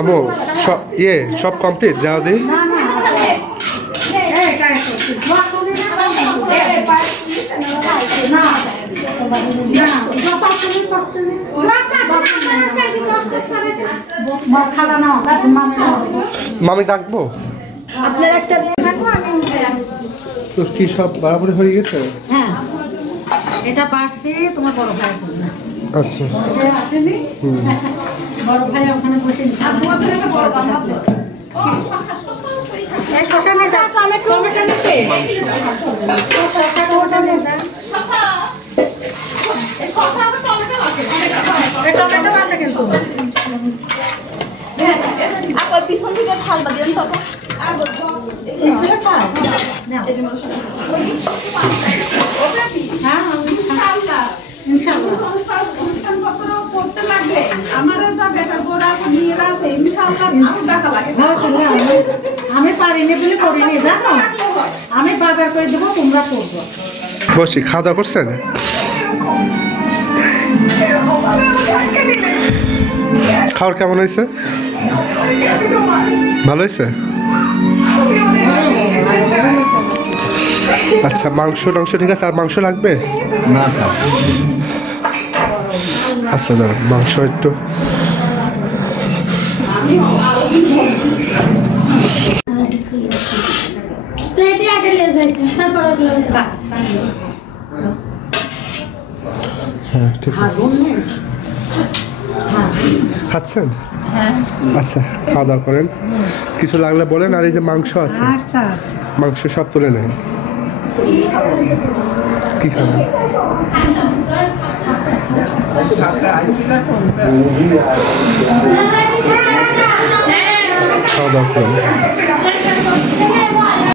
আমু সব কমপ্লিট যাও দি মামি ডাকবো তো কি সব বরাবরই হয়ে গেছে? হ্যাঁ এটা পারছে তোমার বড় ভাই করবে। আচ্ছা বড় ভাই ওখানে বসে পিছন থেকে থালটা দিন তবে আমি পারিনি বলে করিনি জানো, আমি বাজার করে দেবো তোমরা করবো। বসি খাওয়া দাওয়া করছেন? খাওয়ার কেমন হয়েছে? ভালো হয়েছে? আচ্ছা মাংস ঠিক আছে, আর মাংস লাগবে না? আচ্ছা দাঁড়ান মাংস একটু হ্যাঁ ঠিক আছে। খাচ্ছেন? আচ্ছা খাওয়া দাওয়া করেন, কিছু লাগলে বলেন। আর এই যে মাংস আছে, মাংস সব তুলে নেন। কি খাবেন? খাওয়া দাওয়া করেন।